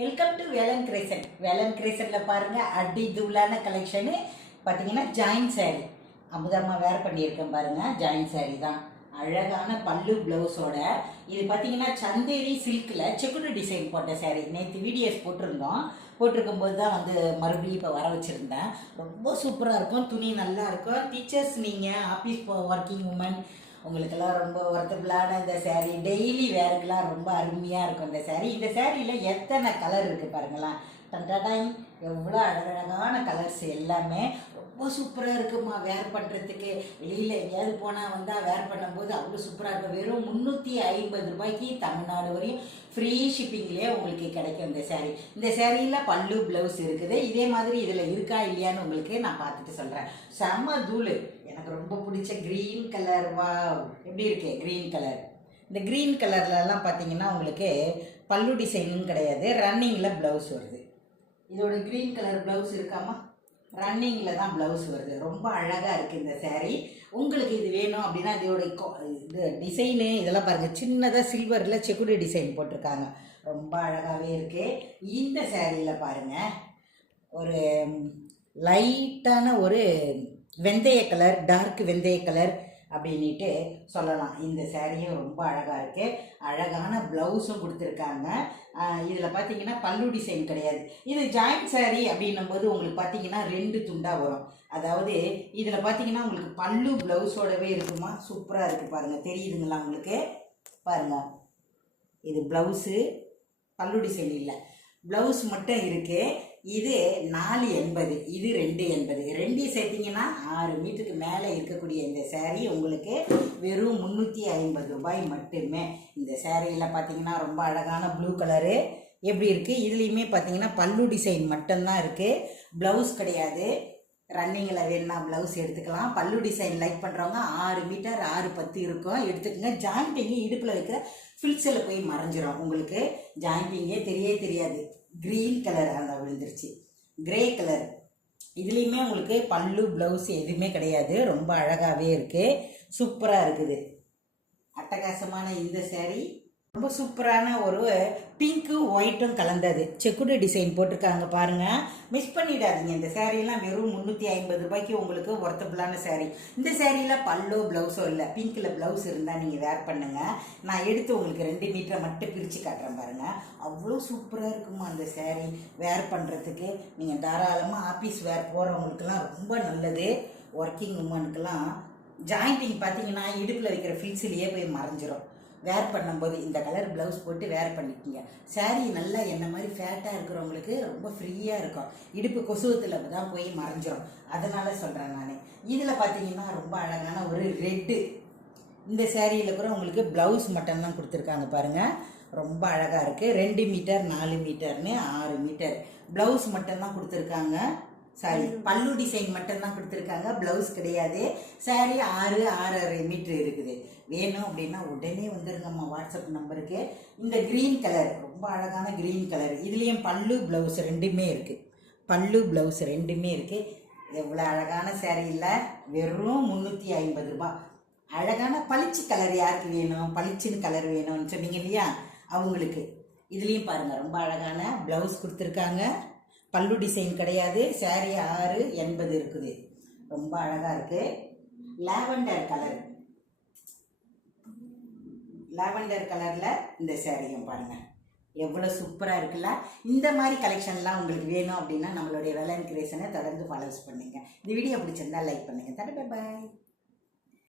Welcome to Velan கிரேசன். வேலன் கிரேசனில் பாருங்கள், அடி தூளான கலெக்ஷனு பார்த்தீங்கன்னா ஜாயின் சாரீ. அமுதம்மா வேர் பண்ணியிருக்கேன் பாருங்கள், ஜாயின் சாரீ தான். அழகான பல்லு ப்ளவுஸோட இது பார்த்தீங்கன்னா சந்தேரி சில்கில் செக்குடு டிசைன் போட்ட சாரீ. நேற்று வீடியோஸ் போட்டிருக்கும்போது தான் வந்து மறுபடியும் இப்போ வர வச்சுருந்தேன். ரொம்ப சூப்பராக இருக்கும், துணி நல்லா இருக்கும். டீச்சர்ஸ், நீங்கள் ஆஃபீஸ் ஒர்க்கிங் உமன், உங்களுக்கெல்லாம் ரொம்ப ஒர்த்தபிளான இந்த சேரீ, டெய்லி வேருக்கெல்லாம் ரொம்ப அருமையாக இருக்கும் இந்த சேரீ. இந்த சேரீயில் எத்தனை கலர் இருக்குது பாருங்களேன். டண்டாடாய், எவ்வளோ அழகழகான கலர்ஸ் எல்லாமே ரொம்ப சூப்பராக இருக்குமா வேர் பண்ணுறதுக்கு. வெளியில் எங்கேயாவது போனால் வந்தால் வேர் பண்ணும்போது அவ்வளோ சூப்பராக இருக்கும். வெறும் 350 ரூபாய்க்கு தமிழ்நாடு வரையும் ஃப்ரீ ஷிப்பிங்லேயே உங்களுக்கு கிடைக்கும் இந்த சேரீ. இந்த சேரீயில் பல்லு ப்ளவுஸ் இருக்குது. இதே மாதிரி இதில் இருக்கா இல்லையான்னு உங்களுக்கு நான் பார்த்துட்டு சொல்கிறேன். செம்ம தூள். எனக்கு ரொம்ப பிடிச்ச க்ரீன் கலர். வா, எப்படி இருக்கு க்ரீன் கலர். இந்த க்ரீன் கலர்லலாம் பார்த்தீங்கன்னா உங்களுக்கு பல்லு டிசைனும் கிடையாது, ரன்னிங்கில் ப்ளவுஸ் வருது. இதோட க்ரீன் கலர் ப்ளவுஸ் இருக்காமா, ரன்னிங்கில் தான் ப்ளவுஸ் வருது. ரொம்ப அழகாக இருக்குது இந்த சேரீ. உங்களுக்கு இது வேணும் அப்படின்னா இதோட இது டிசைனு இதெல்லாம் பாருங்கள், சின்னதாக சில்வரில் செக்குடு டிசைன் போட்டிருக்காங்க. ரொம்ப அழகாகவே இருக்குது. இந்த சேரீயில் பாருங்கள், ஒரு லைட்டான ஒரு வெந்தய கலர், டார்க் வெந்தய கலர் அப்படின்ட்டு சொல்லலாம். இந்த சேரீயும் ரொம்ப அழகாக இருக்குது. அழகான ப்ளவுஸும் கொடுத்துருக்காங்க. இதில் பார்த்தீங்கன்னா பல்லு டிசைன் கிடையாது. இது ஜாயிண்ட் சேரீ அப்படின்னும் போது உங்களுக்கு பார்த்தீங்கன்னா 2 துண்டாக வரும். அதாவது இதில் பார்த்தீங்கன்னா உங்களுக்கு பல்லு ப்ளவுஸோடவே இருக்குமா, சூப்பராக இருக்குது பாருங்கள். தெரியுதுங்களா உங்களுக்கு? பாருங்கள், இது ப்ளவுஸு, பல்லு டிசைன் இல்லை, ப்ளவுஸ் மட்டும் இருக்குது. இது 480, இது 280. ரெண்டையும் சேர்த்திங்கன்னா 6 மீட்டருக்கு மேலே இருக்கக்கூடிய இந்த சேரீ உங்களுக்கு வெறும் 350 ரூபாய் மட்டுமே. இந்த சேரீயில் பார்த்தீங்கன்னா ரொம்ப அழகான ப்ளூ கலரு எப்படி இருக்குது. இதுலேயுமே பார்த்தீங்கன்னா பல்லு டிசைன் மட்டும்தான் இருக்குது, ப்ளவுஸ் கிடையாது. ரன்னிங்கில் வேணுன்னா ப்ளவுஸ் எடுத்துக்கலாம். பல்லு டிசைன் லைக் பண்ணுறவங்க 6 மீட்டர் 610 இருக்கும், எடுத்துக்கோங்க. ஜாயிண்டிங்கு இடுப்பில் வைக்கிற ஃபில்ஸில் போய் மறைஞ்சிரும், உங்களுக்கு ஜாயிண்டிங்கே தெரியாது. க்ரீன் கலர் அந்த விழுந்துருச்சு, கிரே கலர். இதுலேயுமே உங்களுக்கு பல்லு ப்ளவுஸ் எதுவுமே கிடையாது. ரொம்ப அழகாகவே இருக்குது, சூப்பராக இருக்குது. அட்டகாசமான இந்த சேரீ ரொம்ப சூப்பரான ஒரு பிங்க்கும் ஒயிட்டும் கலந்தது செக்குடு டிசைன் போட்டிருக்காங்க பாருங்கள். மிஸ் பண்ணிடாதீங்க. இந்த சேரீலாம் வெறும் 350 ரூபாய்க்கு உங்களுக்கு ஒர்த்தபுளான சேரீ. இந்த சேரீயில் பல்லோ ப்ளவுஸோ இல்லை, பிங்க்கில் ப்ளவுஸ் இருந்தால் நீங்கள் வேர் பண்ணுங்கள். நான் எடுத்து உங்களுக்கு 2 மீட்டரை மட்டும் பிரித்து காட்டுறேன் பாருங்கள். அவ்வளோ சூப்பராக இருக்குமா அந்த சேரீ. வேர் பண்ணுறதுக்கு நீங்கள் தாராளமாக ஆஃபீஸ் வேர் போகிறவங்களுக்கெல்லாம் ரொம்ப நல்லது. ஒர்க்கிங் உமனுக்கெல்லாம் ஜாயிண்டிங் பார்த்தீங்கன்னா இடுப்பில் வைக்கிற ஃபில்ஸ்லேயே போய் மறைஞ்சிரும். வேர் பண்ணும்போது இந்த கலர் ப்ளவுஸ் போட்டு வேர் பண்ணிக்கோங்க. சேரீ நல்லா என்ன மாதிரி ஃபேட்டாக இருக்கிறவங்களுக்கு ரொம்ப ஃப்ரீயாக இருக்கும். இடுப்பு கொசுவத்தில் தான் போய் மறைஞ்சிரும். அதனால் சொல்கிறேன் நான். இதில் பார்த்தீங்கன்னா ரொம்ப அழகான ஒரு ரெட்டு. இந்த சேரீயில் கூட உங்களுக்கு ப்ளவுஸ் மட்டும்தான் கொடுத்துருக்காங்க பாருங்கள். ரொம்ப அழகாக இருக்குது. 2 மீட்டர் 4 மீட்டர்னு 6 மீட்டர் ப்ளவுஸ் மட்டும்தான் கொடுத்துருக்காங்க. சாரி, பல்லு டிசைன் மட்டும்தான் கொடுத்துருக்காங்க, ப்ளவுஸ் கிடையாது. சாரீ 6-6.5 மீட்டர் இருக்குது. வேணும் அப்படின்னா உடனே வந்துருங்கம்மா வாட்ஸ்அப் நம்பருக்கு. இந்த க்ரீன் கலர் ரொம்ப அழகான க்ரீன் கலர். இதுலேயும் பல்லு ப்ளவுஸ் ரெண்டுமே இருக்குது, பல்லு ப்ளவுஸ் ரெண்டுமே இருக்குது. எவ்வளோ அழகான சேரீ இல்லை, வெறும் 350 ரூபா. அழகான பளிச்சு கலர் யாருக்கு வேணும், பளிச்சுன்னு கலர் வேணும்னு சொன்னீங்க இல்லையா, அவங்களுக்கு. இதுலேயும் பாருங்கள் ரொம்ப அழகான ப்ளவுஸ் கொடுத்துருக்காங்க. பல்லு டிசைன் கிடையாது. சேரீ 680 இருக்குது. ரொம்ப அழகாக இருக்குது. லாவெண்டர் கலர், லாவெண்டர் கலரில் இந்த சேரீயும் பாருங்கள் எவ்வளோ சூப்பராக இருக்குல்ல. இந்த மாதிரி கலெக்ஷன்லாம் உங்களுக்கு வேணும் அப்படின்னா நம்மளுடைய வேலன் கிரியேஷனை தொடர்ந்து ஃபாலோஸ் பண்ணுங்கள். இந்த வீடியோ பிடிச்சிருந்தா லைக் பண்ணுங்கள். தடவை பாய்.